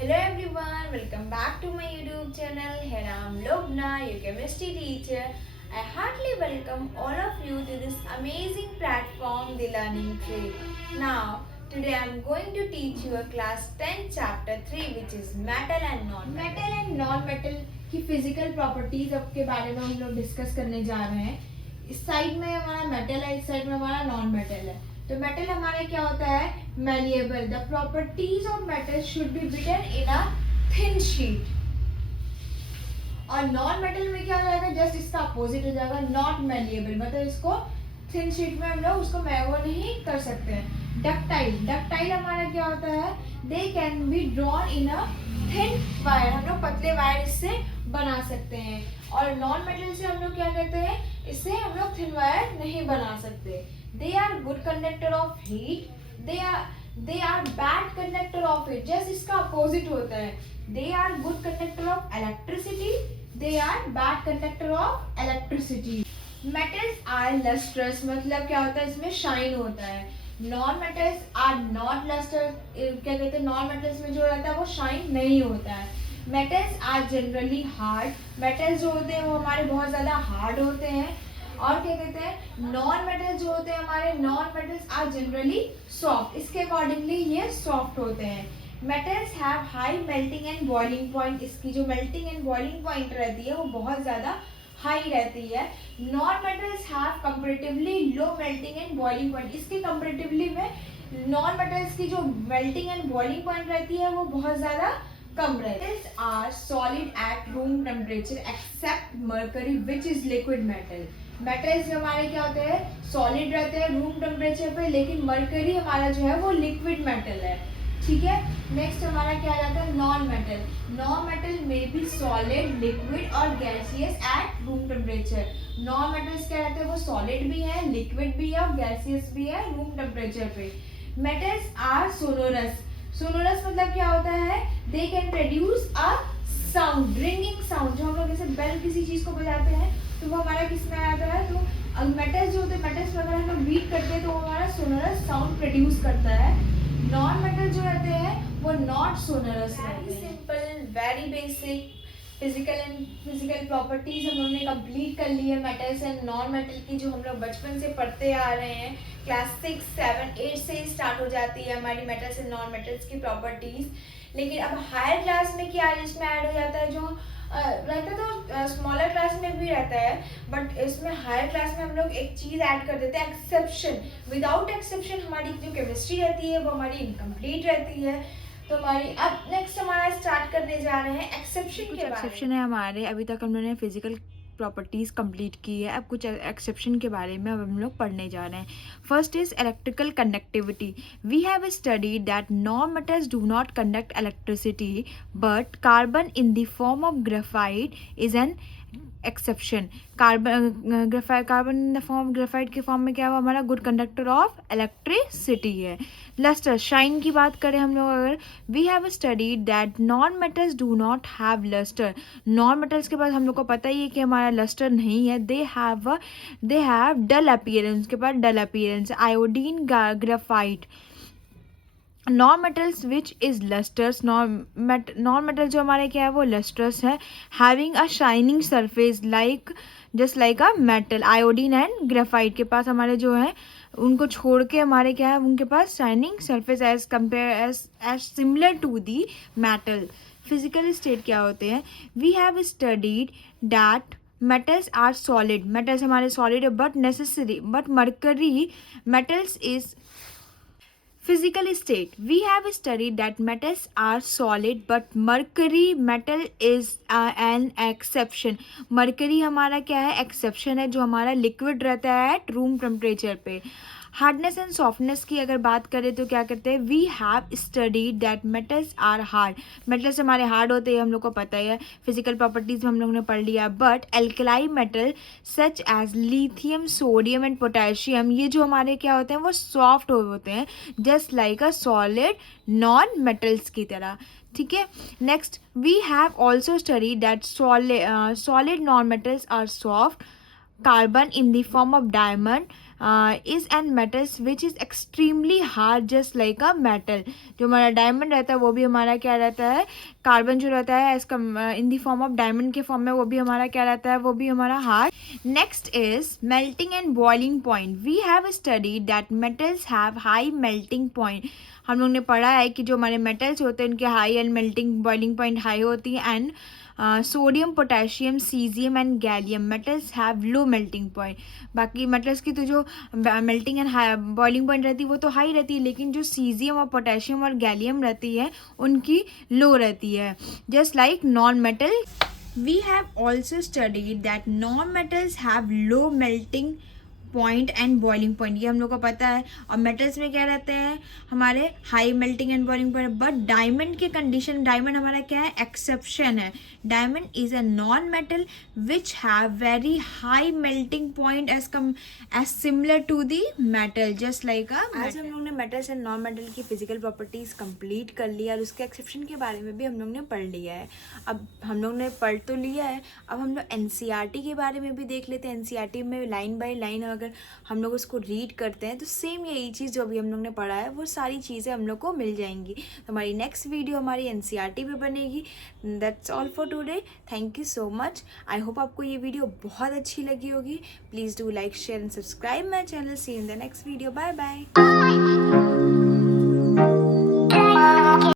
Hello everyone, welcome back to my YouTube channel. Here I am Lobna, your chemistry teacher. I heartily welcome all of you to this amazing platform, The Learning Tree. Now, today I am going to teach you a class 10 chapter 3 which is metal and non-metal. Metal and non metal की physical properties अब के बारे में हम लोग discuss करने जा रहे हैं. इस साइड में हमारा मेटल है, इस साइड में हमारा नॉन मेटल है. तो मेटल हमारा क्या होता है? Malleable. The properties of metal should be written in a thin sheet. और नॉन मेटल में क्या हो जाएगा? जस्ट इसका अपोजिट हो जाएगा, नॉट मैलिएबल. मतलब इसको थिन शीट में हम लोग उसको वो नहीं कर सकते हैं. डक्टाइल. डक्टाइल हमारा क्या होता है? They can be drawn in a thin wire. हम लोग पतले वायर इससे बना सकते हैं. और नॉन मेटल से हम लोग क्या करते हैं? इससे हम लोग थिन वायर नहीं बना सकते. They are good conductor of heat. They are bad conductor of heat. Just इसका अपोजिट होता है. They are good conductor of electricity. They are bad conductor of electricity. Metals are lustrous. मतलब क्या होता है? इसमें शाइन होता है. Non metals are not luster. क्या कहते हैं? नॉन मेटल्स में जो रहता है वो शाइन नहीं होता है. Metals are generally hard. Metals जो होते हैं वो हमारे बहुत ज्यादा हार्ड होते हैं. और क्या कहते हैं? नॉन मेटल्स जो होते हैं हमारे, non metals are generally soft. इसके अकॉर्डिंगली ये सॉफ्ट होते हैं. Metals have high melting and boiling point. इसकी जो मेल्टिंग एंड बॉइलिंग पॉइंट रहती है वो बहुत ज्यादा हाई रहती है. Non metals have comparatively low melting and boiling point. इसके कंपैरेटिवली में नॉन मेटल्स की जो मेल्टिंग एंड बॉइलिंग पॉइंट रहती है वो बहुत ज्यादा कम रहती है. Metals are solid at room temperature except mercury which is liquid metal. Metals हमारे क्या होते हैं? सॉलिड रहते हैं रूम टेम्परेचर पे, लेकिन मर्करी हमारा जो है वो लिक्विड मेटल है. ठीक है. नेक्स्ट हमारा क्या आ जाता है? Non metal. नॉन मेटल में बी सॉलिड, लिक्विड और gaseous eight room temperature. Non metals क्या रहते हैं? वो सॉलिड भी है, लिक्विड भी है और गैसियस भी है रूम टेम्परेचर पे. Metals are sonorous. सोनोरस मतलब क्या होता है? They can produce a sound, ringing sound. जो हम लोग जैसे बेल किसी चीज को बजाते हैं तो वो हमारा किस में आता है? तो मेटल्स जो होते हैं, मेटल्स अगर हम लोग बीट करते हैं तो वो हमारा सोनोरस साउंड प्रोड्यूस करता है. नॉन मेटल जो रहते हैं वो नॉट सोनोरस रहते हैं. Simple, very basic physical properties हम लोगों ने कंप्लीट कर ली है मेटल्स एंड नॉन मेटल की, जो हम लोग बचपन से पढ़ते आ रहे हैं. क्लास 6, 7, 8 से स्टार्ट हो जाती है हमारी मेटल्स एंड नॉन मेटल्स की प्रॉपर्टीज. लेकिन अब हायर क्लास में क्या इसमें ऐड हो जाता है? जो रहता तो स्मॉलर क्लास में भी रहता है, बट इसमें हायर क्लास में हम लोग एक चीज ऐड कर देते हैं, एक्सेप्शन. विदाउट एक्सेप्शन हमारी जो केमिस्ट्री रहती है वो हमारी इनकम्प्लीट रहती है. तो हमारी अब नेक्स्ट हमारा स्टार्ट करने जा रहे हैं एक्सेप्शन के बारे में. एक्सेप्शन है हमारे. अभी तक हम लोगों ने फिजिकल प्रॉपर्टीज कंप्लीट की है. अब कुछ एक्सेप्शन के बारे में अब हम लोग पढ़ने जा रहे हैं. First is electrical conductivity. We have studied that non metals do not conduct electricity, but carbon in the form of graphite is an exception. Carbon in the form graphite के फॉर्म में क्या हुआ? हमारा गुड कंडक्टर ऑफ इलेक्ट्रिसिटी है. Luster, shine की बात करें हम लोग अगर, we have studied that non metals do not have luster. Non metals के पास हम लोग को पता ही है कि हमारा लस्टर नहीं है. They have dull appearance. के पास dull appearance. Iodine, graphite. Non metals which is lustres. Non metal जो हमारे क्या है वो लस्टर्स है. Having a shining surface like just like a metal. Iodine and graphite के पास हमारे जो है उनको छोड़ के हमारे क्या है? उनके पास shining surface as compare as similar to the metal. Physical state क्या होते हैं? We have studied that metals are solid. Metals हमारे सॉलिड है but mercury metals is physical state. We have studied that metals are solid but mercury metal is an exception. mercury हमारा क्या है? exception है, जो हमारा liquid रहता है at room temperature पे. हार्डनेस एंड सॉफ्टनेस की अगर बात करें तो क्या करते हैं? We have studied that metals are hard. Metals हमारे हार्ड होते हैं, हम लोग को पता ही है. फिजिकल प्रॉपर्टीज हम लोग ने पढ़ लिया. But alkali metal such as lithium, sodium and potassium, ये जो हमारे क्या होते हैं वो सॉफ्ट होते हैं, just like a solid non metals की तरह. ठीक है. Next, we have also studied that solid non metals are soft. Carbon in the form of diamond is an metals which is extremely hard just like a metal. जो हमारा diamond रहता है वो भी हमारा क्या रहता है, कार्बन जो रहता है इसका इन दी फॉर्म ऑफ डायमंड के फॉर्म में वो भी हमारा क्या रहता है, वो भी हमारा hard. Next is melting and boiling point. We have studied that metals have high melting point. हम लोग ने पढ़ा है कि जो हमारे मेटल्स होते हैं उनके high and melting boiling point high होती है. And sodium, potassium, caesium and gallium metals have low melting point. बाकी मेटल्स की तो जो मेल्टिंग एंड बॉइलिंग पॉइंट रहती है वो तो हाई रहती है, लेकिन जो सीजियम और पोटेशियम और गैलियम रहती है उनकी लो रहती है. Just like non metal. We have also studied that non-metals have low melting point and boiling point. ये हम लोग को पता है. और मेटल्स में क्या रहते हैं हमारे high melting and boiling point. But diamond की कंडीशन, डायमंड हमारा क्या है, एक्सेप्शन है. Diamond is a non metal which have very high melting point as similar to the metal just like a. आज हम लोग ने मेटल्स एंड नॉन मेटल की फिजिकल प्रॉपर्टीज कंप्लीट कर लिया और उसके एक्सेप्शन के बारे में भी हम लोग ने पढ़ लिया है. अब हम लोग ने पढ़ तो लिया है, अब हम लोग एनसीईआरटी के बारे में भी देख लेते हैं. एनसीईआरटी में लाइन बाय लाइन अगर हम लोग उसको रीड करते हैं तो सेम यही चीज़ जो अभी हम लोग ने पढ़ा है वो सारी चीज़ें हम लोग को मिल जाएंगी. तो हमारी नेक्स्ट वीडियो हमारी एनसीईआरटी पे बनेगी. That's all for today. Thank you so much. I hope आपको ये वीडियो बहुत अच्छी लगी होगी. Please do like, share and subscribe my channel. See in the next video. Bye bye.